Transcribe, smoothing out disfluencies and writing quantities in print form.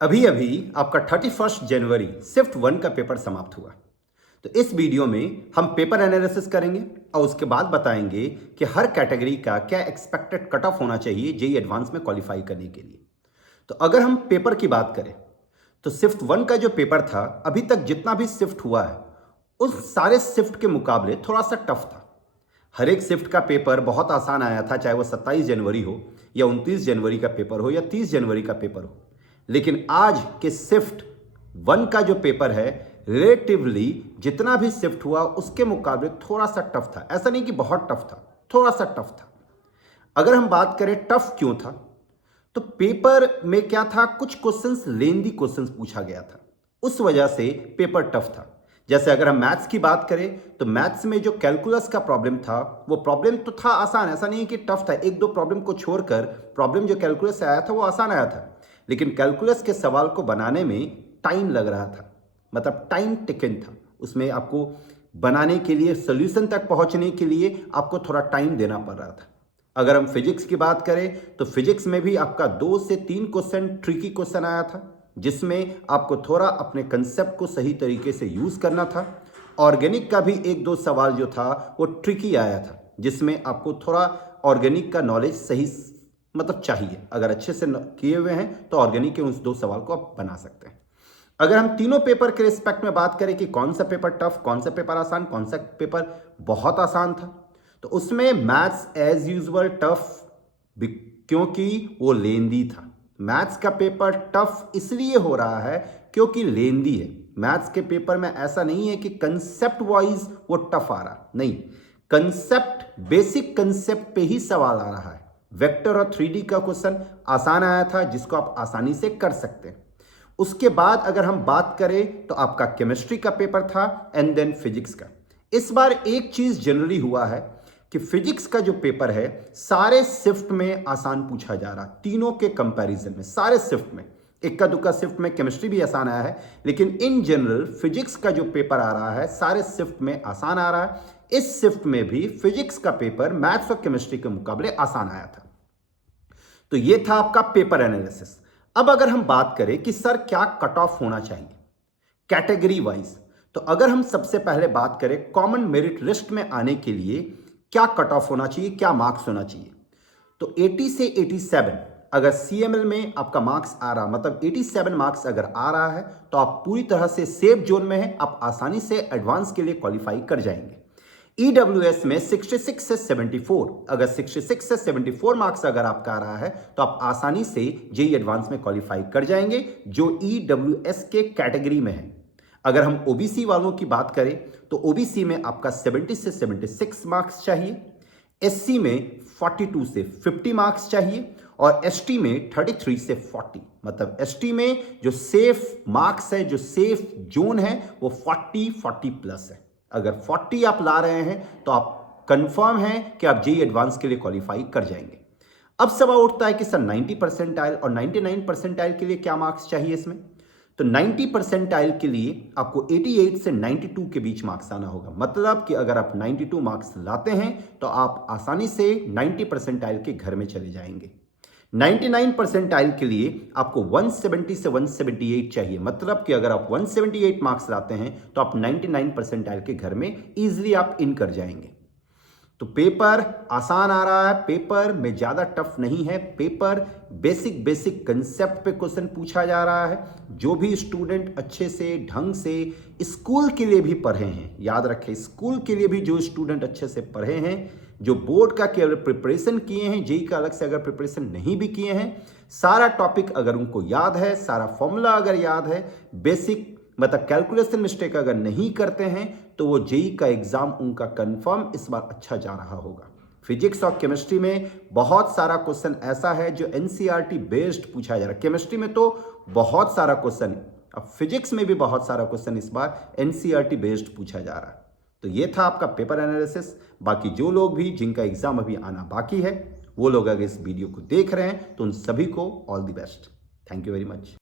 अभी अभी आपका 31 जनवरी शिफ्ट 1 का पेपर समाप्त हुआ। तो इस वीडियो में हम पेपर एनालिसिस करेंगे और उसके बाद बताएंगे कि हर कैटेगरी का क्या एक्सपेक्टेड कट ऑफ होना चाहिए जेई एडवांस में क्वालिफाई करने के लिए। तो अगर हम पेपर की बात करें तो शिफ्ट 1 का जो पेपर था, अभी तक जितना भी शिफ्ट हुआ है उस सारे शिफ्ट के मुकाबले थोड़ा सा टफ था। हर एक शिफ्ट का पेपर बहुत आसान आया था, चाहे वो 27 जनवरी हो या 29 जनवरी का पेपर हो या 30 जनवरी का पेपर हो। लेकिन आज के शिफ्ट 1 का जो पेपर है, रिलेटिवली जितना भी शिफ्ट हुआ उसके मुकाबले थोड़ा सा टफ था। ऐसा नहीं कि बहुत टफ था, थोड़ा सा टफ था। अगर हम बात करें टफ क्यों था, तो पेपर में क्या था, कुछ क्वेश्चंस लेंदी क्वेश्चंस पूछा गया था, उस वजह से पेपर टफ था। जैसे अगर हम मैथ्स की बात करें तो मैथ्स में जो कैलकुलस का प्रॉब्लम था, वो प्रॉब्लम तो था आसान, ऐसा नहीं कि टफ था। एक दो प्रॉब्लम को छोड़कर प्रॉब्लम जो कैलकुलस से आया था वो आसान आया था, लेकिन कैलकुलस के सवाल को बनाने में टाइम लग रहा था, मतलब टाइम टेकन था। उसमें आपको बनाने के लिए, सोल्यूशन तक पहुंचने के लिए आपको थोड़ा टाइम देना पड़ रहा था। अगर हम फिजिक्स की बात करें तो फिजिक्स में भी आपका 2 से 3 क्वेश्चन ट्रिकी क्वेश्चन आया था, जिसमें आपको थोड़ा अपने कंसेप्ट को सही तरीके से यूज करना था। ऑर्गेनिक का भी एक दो सवाल जो था वो ट्रिकी आया था, जिसमें आपको थोड़ा ऑर्गेनिक का नॉलेज सही मतलब चाहिए। अगर अच्छे से किए हुए हैं तो ऑर्गेनिक के उस दो सवाल को आप बना सकते हैं। अगर हम तीनों पेपर के रिस्पेक्ट में बात करें कि कौन सा पेपर टफ, कौन सा पेपर आसान, कौन सा पेपर बहुत आसान था, तो उसमें मैथ्स एज यूजुअल टफ, क्योंकि वो लेंदी था। मैथ्स का पेपर टफ इसलिए हो रहा है क्योंकि लेंदी है। मैथ्स के पेपर में ऐसा नहीं है कि कंसेप्ट वाइज वो टफ आ रहा, नहीं, कंसेप्ट, बेसिक कंसेप्ट पे ही सवाल आ रहा है। वेक्टर और 3D का क्वेश्चन आसान आया था, जिसको आप आसानी से कर सकते हैं। उसके बाद अगर हम बात करें तो आपका केमिस्ट्री का पेपर था एंड देन फिजिक्स का। इस बार एक चीज जनरली हुआ है कि फिजिक्स का जो पेपर है सारे शिफ्ट में आसान पूछा जा रहा, तीनों के कंपैरिजन में सारे शिफ्ट में। इक्का दुक्का शिफ्ट में केमिस्ट्री भी आसान आया है, लेकिन इन जनरल फिजिक्स का जो पेपर आ रहा है सारे शिफ्ट में आसान आ रहा है। इस शिफ्ट में भी फिजिक्स का पेपर मैथ्स और केमिस्ट्री के मुकाबले आसान आया था। तो ये था आपका पेपर एनालिसिस। अब अगर हम बात करें कि सर क्या कट ऑफ होना चाहिए कैटेगरी वाइज, तो अगर हम सबसे पहले बात करें कॉमन मेरिट लिस्ट में आने के लिए क्या कट ऑफ होना चाहिए, क्या मार्क्स होना चाहिए, तो 80 से 87 अगर सीएमएल में आपका मार्क्स आ रहा, मतलब 87 मार्क्स अगर आ रहा है तो आप पूरी तरह से सेफ जोन में हैं, आप आसानी से एडवांस के लिए क्वालिफाई कर जाएंगे। ईडब्ल्यूएस में 66 से 74, अगर 66 से 74 मार्क्स अगर आपका आ रहा है तो आप आसानी से जेई एडवांस में क्वालिफाई कर जाएंगे, जो ईडब्ल्यूएस के कैटेगरी में है। अगर हम ओबीसी वालों की बात करें तो ओबीसी में आपका 70 से 76 मार्क्स चाहिए, एससी में 42 से 50 मार्क्स चाहिए और एसटी में 33 से 40। मतलब एसटी में जो सेफ मार्क्स है, जो सेफ जोन है वो 40 प्लस है। अगर 40 आप ला रहे हैं तो आप कंफर्म है कि आप जेई एडवांस के लिए क्वालिफाई कर जाएंगे। अब सवाल उठता है कि सर 90 परसेंटाइल और 99 परसेंटाइल के लिए क्या मार्क्स चाहिए इसमें, तो 90 परसेंटाइल के लिए आपको 88 से 92 के बीच मार्क्स आना होगा। मतलब कि अगर आप 92 मार्क्स लाते हैं तो आप आसानी से 90 परसेंटाइल के घर में चले जाएंगे। 99 परसेंटाइल के लिए आपको 170 से 178 चाहिए। मतलब कि अगर आप 178 मार्क्स लाते हैं तो आप 99 परसेंटाइल के घर में इजीली आप इन कर जाएंगे। तो पेपर आसान आ रहा है, पेपर में ज़्यादा टफ नहीं है, पेपर बेसिक बेसिक कंसेप्ट पे क्वेश्चन पूछा जा रहा है। जो भी स्टूडेंट अच्छे से ढंग से स्कूल के लिए भी पढ़े हैं, याद रखें, स्कूल के लिए भी जो स्टूडेंट अच्छे से पढ़े हैं, जो बोर्ड का केवल प्रिपरेशन किए हैं, जेई का अलग से अगर प्रिपरेशन नहीं भी किए हैं, सारा टॉपिक अगर उनको याद है, सारा फॉर्मूला अगर याद है, बेसिक मतलब कैलकुलेशन मिस्टेक अगर नहीं करते हैं, तो वो जेई का एग्जाम उनका कंफर्म इस बार अच्छा जा रहा होगा। फिजिक्स और केमिस्ट्री में बहुत सारा क्वेश्चन ऐसा है जो एनसीईआरटी बेस्ड पूछा जा रहा है। केमिस्ट्री में तो बहुत सारा क्वेश्चन, अब फिजिक्स में भी बहुत सारा क्वेश्चन इस बार एनसीईआरटी बेस्ड पूछा जा रहा है। तो ये था आपका पेपर एनालिसिस। बाकी जो लोग भी जिनका एग्जाम अभी आना बाकी है, वो लोग अगर इस वीडियो को देख रहे हैं तो उन सभी को all the best. Thank you very much.